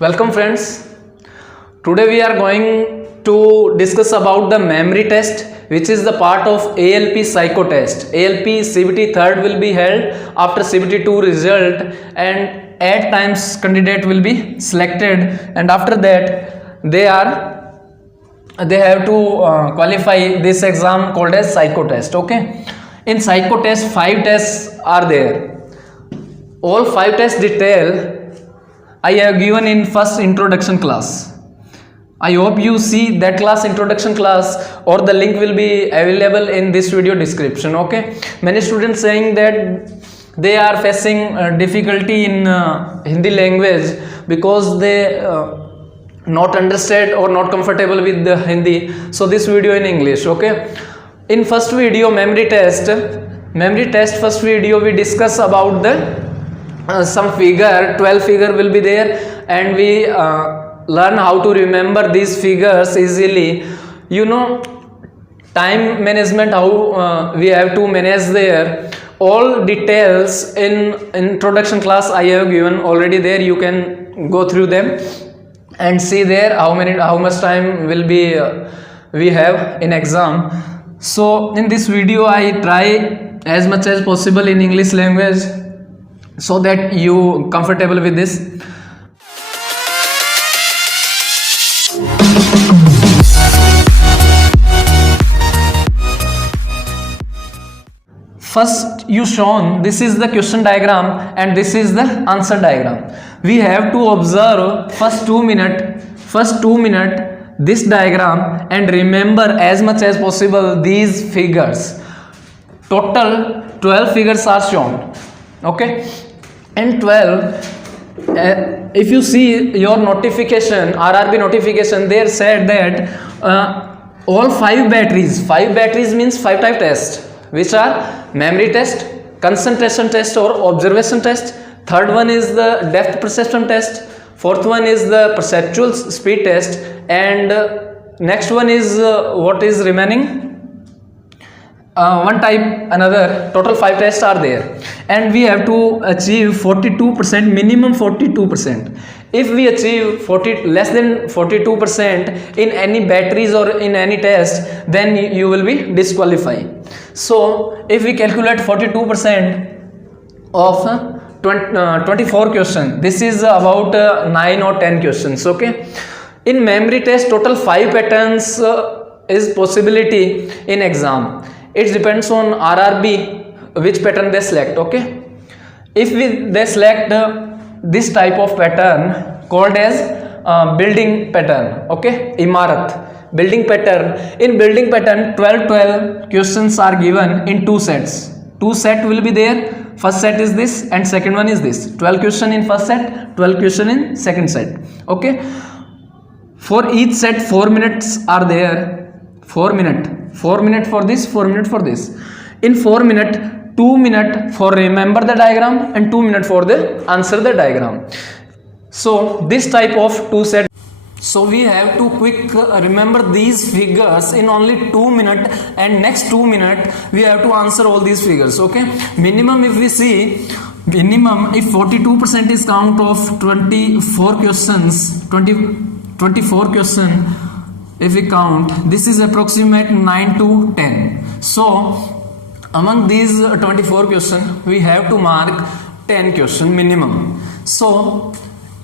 Welcome friends. Today we are going to discuss about the memory test, which is the part of ALP psycho test. ALP CBT third will be held after CBT 2 result, and 8 times candidate will be selected, and after that they have to qualify this exam called as psycho test. Okay, in psycho test 5 tests are there. All 5 test detail I have given in first introduction class. I hope you see that class, introduction class, or the link will be available in this video description. Okay, many students saying that they are facing difficulty in Hindi language because they not understand or not comfortable with the Hindi, so this video in English. Okay, in first video memory test first video we discuss about the some figure, 12 figure will be there, and we learn how to remember these figures easily. You know, time management, how we have to manage there. All details in introduction class I have given already there. You can go through them and see there how much time will be we have in exam. So in this video I try as much as possible in English language, so that you comfortable with this. First you shown this is the question diagram and this is the answer diagram. We have to observe first 2 minutes this diagram and remember as much as possible these figures. Total 12 figures are shown. Okay, and 12, if you see your notification, RRB notification, there said that all 5 batteries means 5 type test, which are memory test, concentration test or observation test. Third one is the depth perception test. Fourth one is the perceptual speed test, and next one is what is remaining, one type, another. Total 5 tests are there, and we have to achieve 42%, minimum 42%. If we achieve less than 42% in any batteries or in any test, then you will be disqualified. So if we calculate 42% of 24 questions, this is about 9 or 10 questions. Okay, in memory test total 5 patterns is possibility in exam. It depends on RRB which pattern they select. Okay, if they select this type of pattern called as building pattern. Okay, Imarat building pattern. In building pattern 12 questions are given in 2 sets. 2 set will be there. First set is this and second one is this. 12 question in first set, 12 question in second set. Okay, for each set 4 minutes are there. 4 minutes for this, 4 minutes for this. In 4 minutes, 2 minutes for remember the diagram and 2 minutes for the answer the diagram. So this type of 2 set. So we have to quick remember these figures in only 2 minutes, and next 2 minutes we have to answer all these figures. Okay, minimum if we see, minimum if 42% is count of 24 questions, 24 question. If we count, this is approximate 9 to 10. So among these 24 questions we have to mark 10 question minimum. So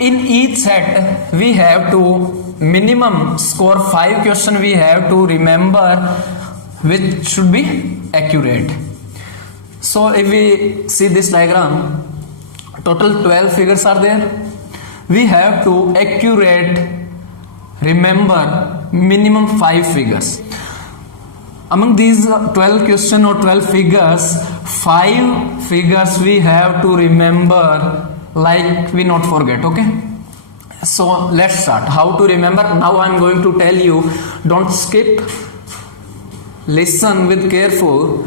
in each set we have to minimum score 5 question we have to remember, which should be accurate. So if we see this diagram, total 12 figures are there. We have to accurate remember minimum 5 figures. Among these 12 question or 12 figures, 5 figures we have to remember, like we not forget. Okay, so let's start how to remember. Now I am going to tell you, don't skip, listen with careful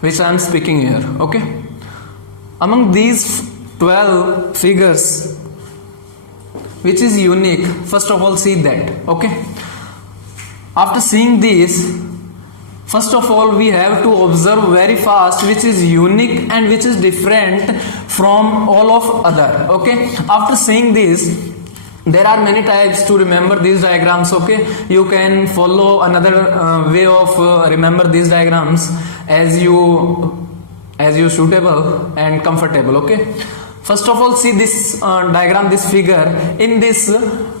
which I am speaking here. Okay, among these 12 figures, which is unique, first of all see that. Okay, after seeing this, first of all we have to observe very fast which is unique and which is different from all of other. Okay, after seeing this, there are many types to remember these diagrams. Okay, you can follow another way of remember these diagrams as you suitable and comfortable. Okay, first of all, see this diagram, this figure. In this,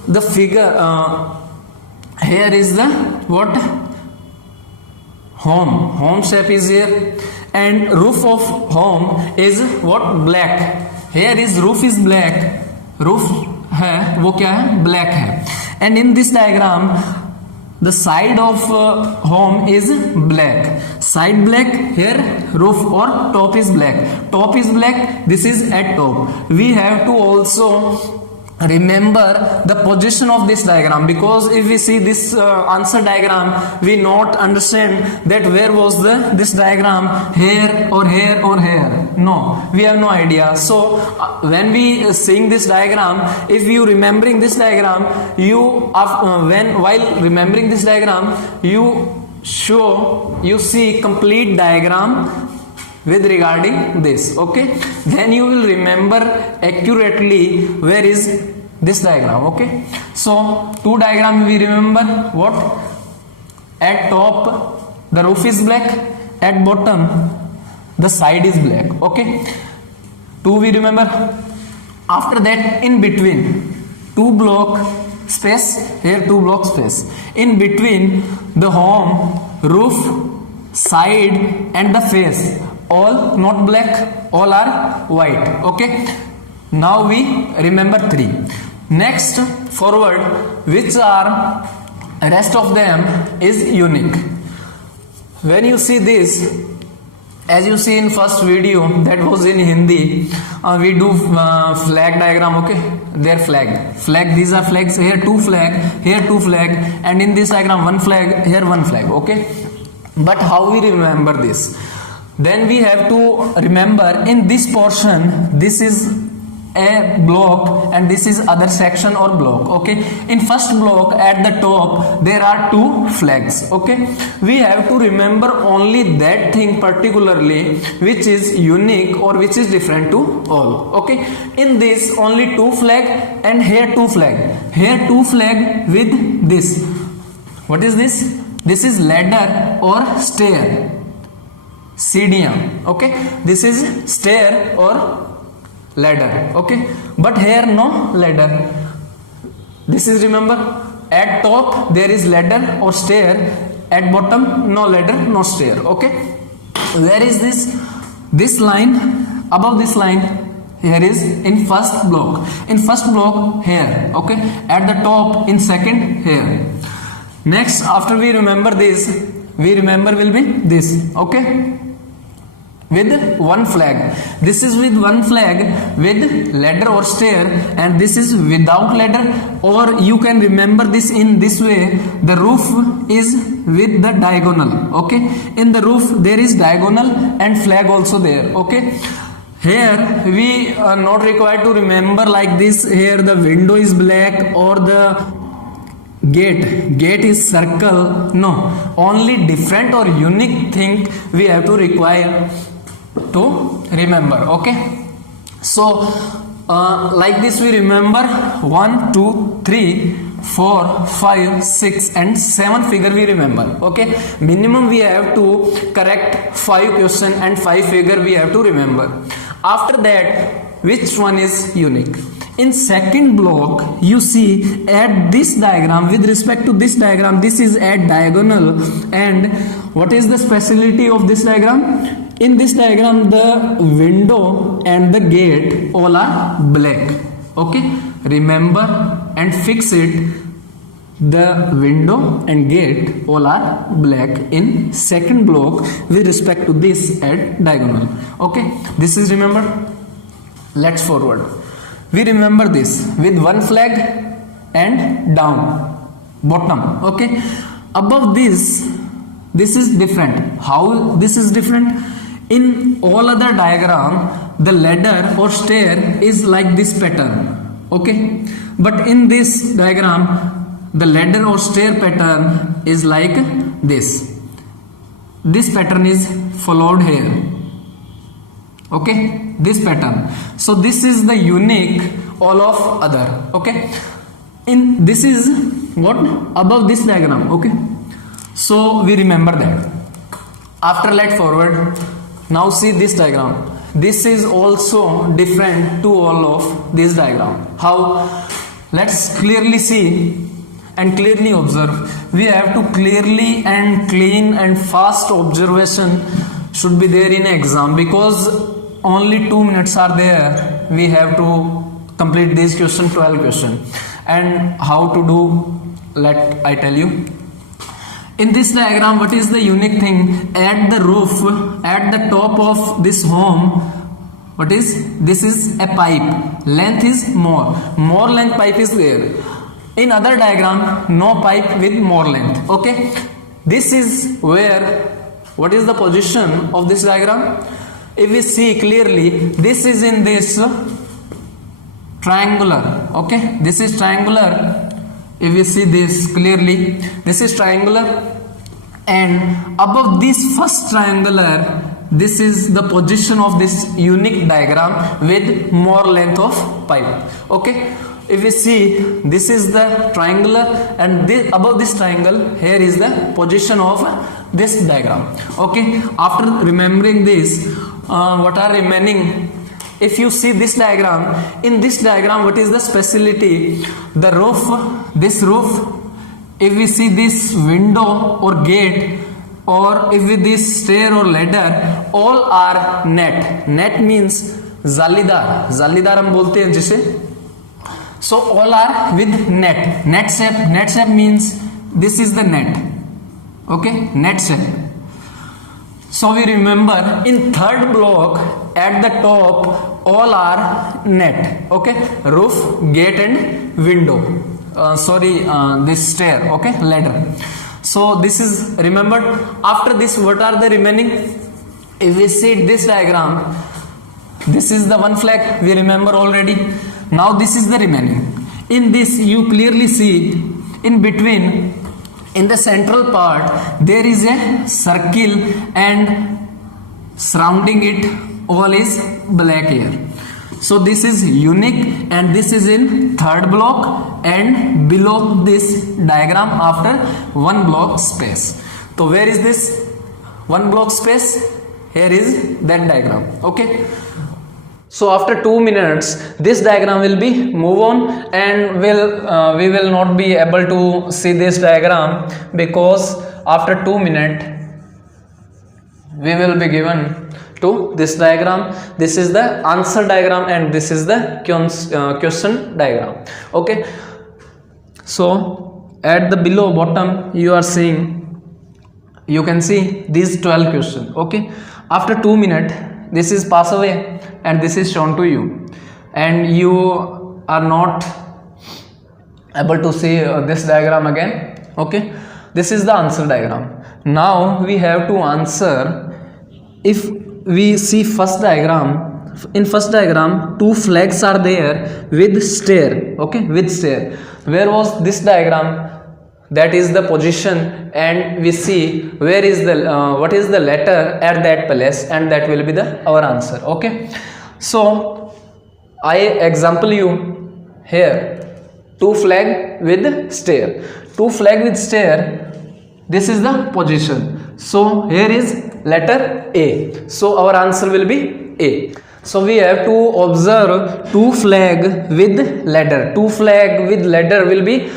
the figure here is the what? Home shape is here, and roof of home is what? Black. Here is roof is black, roof है वो क्या है? Black है. And in this diagram the side of home is black, side black, here roof और top is black, top is black, this is at top. We have to also remember the position of this diagram, because if we see this answer diagram, we not understand that where was this diagram, here or here or here. No, we have no idea. So when we seeing this diagram, if you remembering this diagram, you while remembering this diagram, you see complete diagram with regarding this. Okay, then you will remember accurately where is this diagram. Okay, so two diagram we remember. What? At top the roof is black, at bottom the side is black. Okay, two we remember. After that, in between two block space, here two block space, in between the home, roof, side and the face, all not black, all are white. Okay, now we remember three. Next forward, which are rest of them is unique. When you see this, as you see in first video that was in Hindi, we do flag diagram. Okay, their flag, these are flags, here two flag, here two flag, and in this diagram one flag, here one flag. Okay, but how we remember this? Then we have to remember in this portion, this is a block and this is other section or block. Okay, in first block at the top there are two flags. Okay, we have to remember only that thing particularly which is unique or which is different to all. Okay, in this only two flag, and here two flag, here two flag with this. What is this? This is ladder or stair, सीढ़ियां. Okay, this is stair or ladder. Okay, but here no ladder. This is, remember, at top there is ladder or stair, at bottom no ladder, no stair. Okay, where is this line? Above this line, here is in first block, here. Okay, at the top in second, here. Next, after we remember this, we remember will be this. Okay, with one flag. This is with one flag with ladder or stair, and this is without ladder. Or you can remember this in this way: the roof is with the diagonal. Okay, in the roof there is diagonal and flag also there. Okay, here we are not required to remember like this. Here the window is black or the gate is circle. No, only different or unique thing we have to require to remember. Okay, so like this we remember 1 2 3 4 5 6 and 7 figure we remember. Okay, minimum we have to correct 5 question and 5 figure we have to remember. After that, which one is unique? In second block, you see at this diagram, with respect to this diagram, this is at diagonal. And what is the speciality of this diagram? In this diagram, the window and the gate all are black. Okay, remember and fix it. The window and gate all are black in second block with respect to this at diagonal. Okay, this is remember. Let's forward. We remember this with one flag and down, bottom. Okay, above this is different. How this is different? In all other diagram, the ladder or stair is like this pattern. Okay, but in this diagram, the ladder or stair pattern is like this. This pattern is followed here. Okay, this pattern. So this is the unique all of other. Okay, in this is what above this diagram. Okay, so we remember that. After let forward, now see this diagram. This is also different to all of this diagram. How? Let's clearly see and clearly observe. We have to clearly and clean and fast observation should be there in exam, because only 2 minutes are there. We have to complete this question, 12 question. And how to do, let I tell you. In this diagram, what is the unique thing? At the roof, at the top of this home, what is this? Is a pipe. Length is more length pipe is there. In other diagram, no pipe with more length. Okay, this is where, what is the position of this diagram? If we see clearly, this is in this triangular. Okay, this is triangular. If you see this clearly, this is triangular, and above this first triangular, this is the position of this unique diagram with more length of pipe. Okay, if you see, this is the triangular, and this, above this triangle, here is the position of this diagram. Okay, after remembering this, what are remaining? If you see this diagram, in this diagram, what is the speciality? The roof, this roof, if we see this window or gate, or if with this stair or ladder, all are net. Net means जालीदार, जालीदार हम बोलते हैं जिसे. So all are with net. Net shape means this is the net. Okay, net shape. So we remember in third block at the top all are net. Okay, roof, gate and window. This stair. Okay, ladder. So this is remembered. After this, what are the remaining? If we see this diagram, this is the one flag we remember already. Now this is the remaining. In this you clearly see in between, in the central part, there is a circle and surrounding it all is black here. So this is unique, and this is in third block, and below this diagram after one block space. So where is this one block space? Here is that diagram. Okay. So after 2 minutes, this diagram will be move on, and we will not be able to see this diagram, because after 2 minutes we will be given to this diagram. This is the answer diagram, and this is the question diagram. Okay. So at the below bottom you are seeing, you can see these 12 questions. Okay. After 2 minutes, this is pass away and this is shown to you, and you are not able to see this diagram again. Okay, this is the answer diagram. Now we have to answer. If we see first diagram, in first diagram 2 flags are there with stair. Okay, with stair. Where was this diagram? That is the position, and we see where is the what is the letter at that place, and that will be the our answer. Okay, so I example you here 2 flag with stair. 2 flag with stair, this is the position. So here is letter A, so our answer will be A. So we have to observe 2 flag with ladder. 2 flag with ladder will be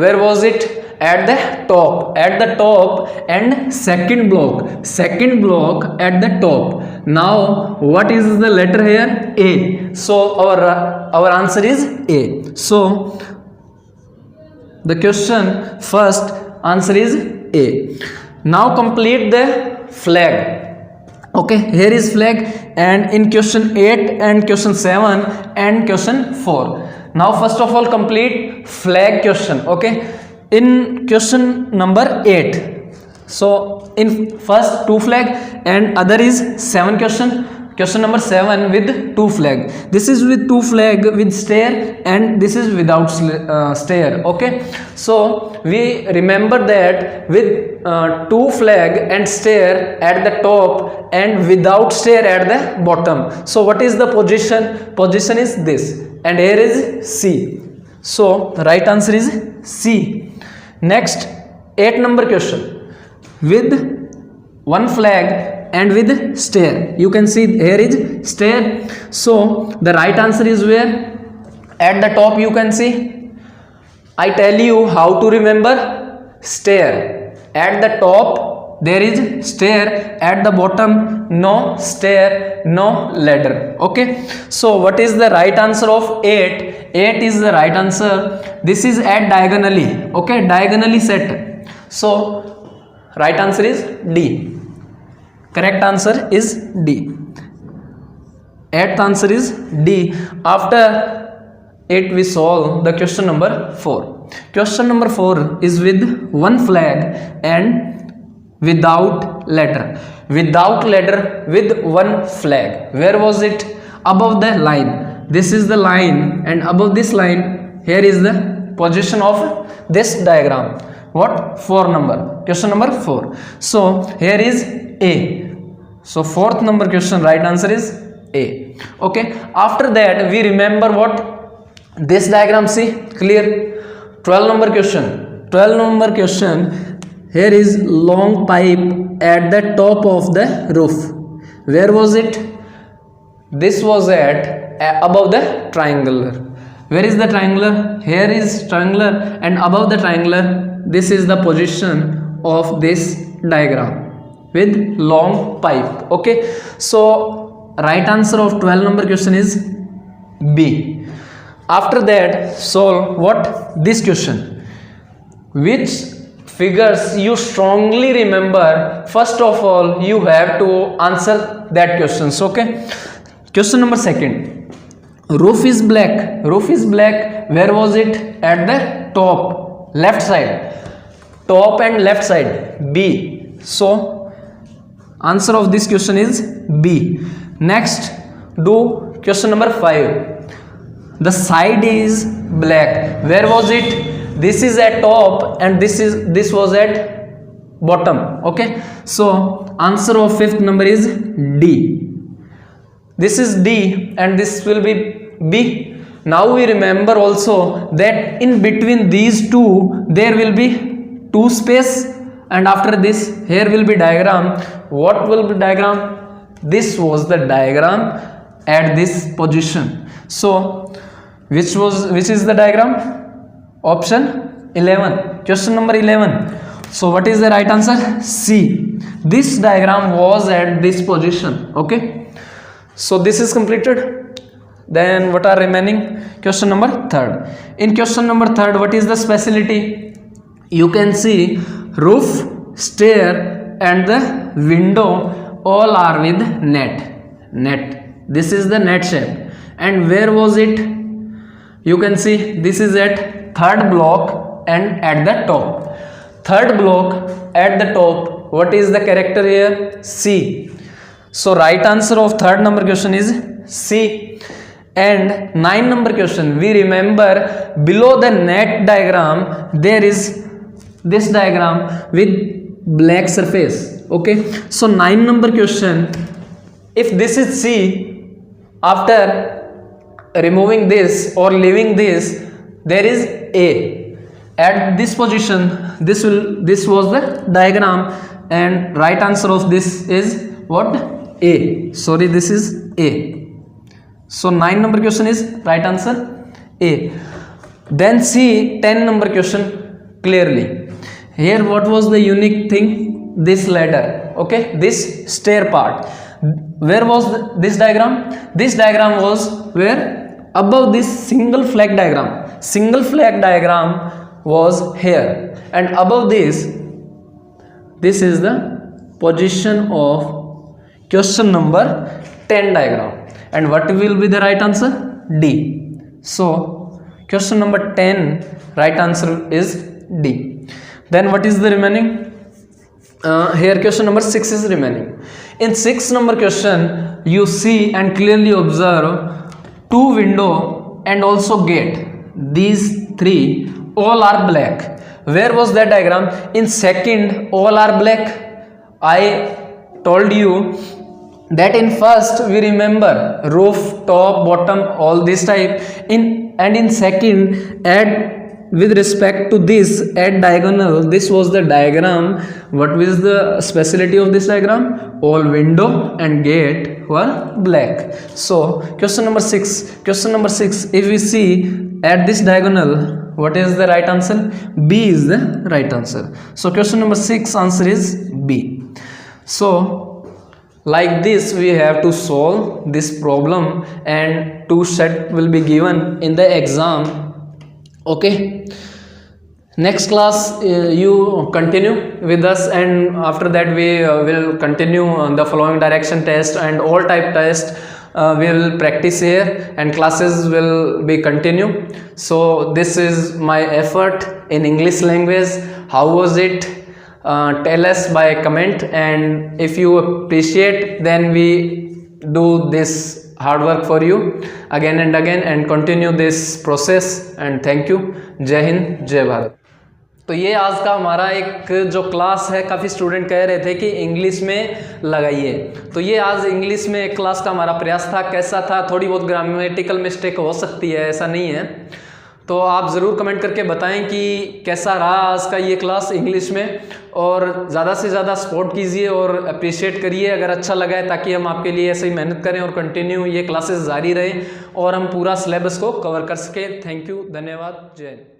where was it? At the top. At the top, and second block. Second block at the top. Now what is the letter here? A. So our answer is A. So the question first answer is A. Now complete the flag. Okay, here is flag, and in question 8 and question 7 and question 4. Now first of all complete flag question. Okay, in question number 8, so in first 2 flag and other is 7 question. Question number 7 with 2 flag. This is with 2 flag with stair, and this is without stair. Okay, so we remember that with 2 flag and stair at the top and without stair at the bottom. So what is the position? Position is this, and here is C. So right answer is C. Next, 8 number question. With one flag and with stair. You can see here is stair. So the right answer is where? At the top you can see. I tell you how to remember stair. At the top there is stair, at the bottom no stair, no ladder. Okay, so what is the right answer of 8? 8 is the right answer. This is at diagonally. Okay, diagonally set. So right answer is D. Correct answer is D. 8th answer is D. After it we solve the question number 4. Question number 4 is with one flag and without ladder. Without ladder with one flag. Where was it? Above the line. This is the line, and above this line here is the position of this diagram. What? 4 number. Question number 4. So here is A. So 4th number question, right answer is A. Okay, after that we remember what? This diagram, see clear. 12 number question. 12 number question. Here is long pipe at the top of the roof. Where was it? This was at above the triangular. Where is the triangular? Here is triangular, and above the triangular this is the position of this diagram with long pipe. Okay, so right answer of 12 number question is B. After that solve what? This question. Which figures you strongly remember? First of all you have to answer that questions. Okay, question number 2. Roof is black. Roof is black. Where was it? At the top, left side. Top and left side. B. So answer of this question is B. Next, do question number 5. The side is black. Where was it? This is at top and this was at bottom. Okay. So answer of 5th number is D. This is D and this will be B. Now we remember also that in between these two there will be 2 space, and after this here will be diagram. What will be diagram? This was the diagram at this position. So which is the diagram? Option 11. Question number 11. So what is the right answer? C. This diagram was at this position. Okay, so this is completed. Then what are remaining? Question number 3rd. In question number 3rd, what is the specialty? You can see roof, stair and the window all are with net. This is the net shape. And where was it? You can see this is at 3rd block and at the top. 3rd block at the top. What is the character here? C. So right answer of 3rd number question is C. And 9 number question, we remember below the net diagram there is this diagram with black surface. Okay, so 9 number question, if this is C, after removing this or leaving this there is A. At this position this was the diagram, and right answer of this is what? A. Sorry, this is A. So 9 number question is right answer A. Then see 10 number question clearly. Here what was the unique thing? This ladder. Okay, this stair part. Where was this diagram? This diagram was where? Above this single flag diagram. Single flag diagram was here, and above this is the position of question number 10 diagram. And what will be the right answer? D. So question number 10 right answer is D. Then what is the remaining? Here question number 6 is remaining. In 6 number question you see and clearly observe 2 window and also gate. These 3 all are black. Where was that diagram? In second all are black. I told you that in first we remember roof, top, bottom, all this type. In and in second, at with respect to this, at diagonal, this was the diagram. What was the speciality of this diagram? All window and gate were black. So question number 6. Question number 6. If we see at this diagonal, what is the right answer? B is the right answer. So question number 6 answer is B. So like this we have to solve this problem, and 2 set will be given in the exam. Okay, next class you continue with us, and after that we will continue on the following direction test and all type test. We will practice here and classes will be continue. So this is my effort in English language. How was it? Tell us by comment, and if you appreciate, then we do this hard work for you again and again and continue this process. And thank you. जय हिंद, जय भारत। तो ये आज का हमारा एक जो class है, काफ़ी स्टूडेंट कह रहे थे कि इंग्लिश में लगाइए, तो ये आज इंग्लिश में एक क्लास का हमारा प्रयास था। कैसा था? थोड़ी बहुत ग्रामेटिकल मिस्टेक हो सकती है, ऐसा नहीं है, तो आप ज़रूर कमेंट करके बताएं कि कैसा रहा आज का ये क्लास इंग्लिश में, और ज़्यादा से ज़्यादा सपोर्ट कीजिए और अप्रिशिएट करिए अगर अच्छा लगा है, ताकि हम आपके लिए ऐसे ही मेहनत करें और कंटिन्यू ये क्लासेस जारी रहें और हम पूरा सिलेबस को कवर कर सकें। थैंक यू, धन्यवाद, जय हिंद।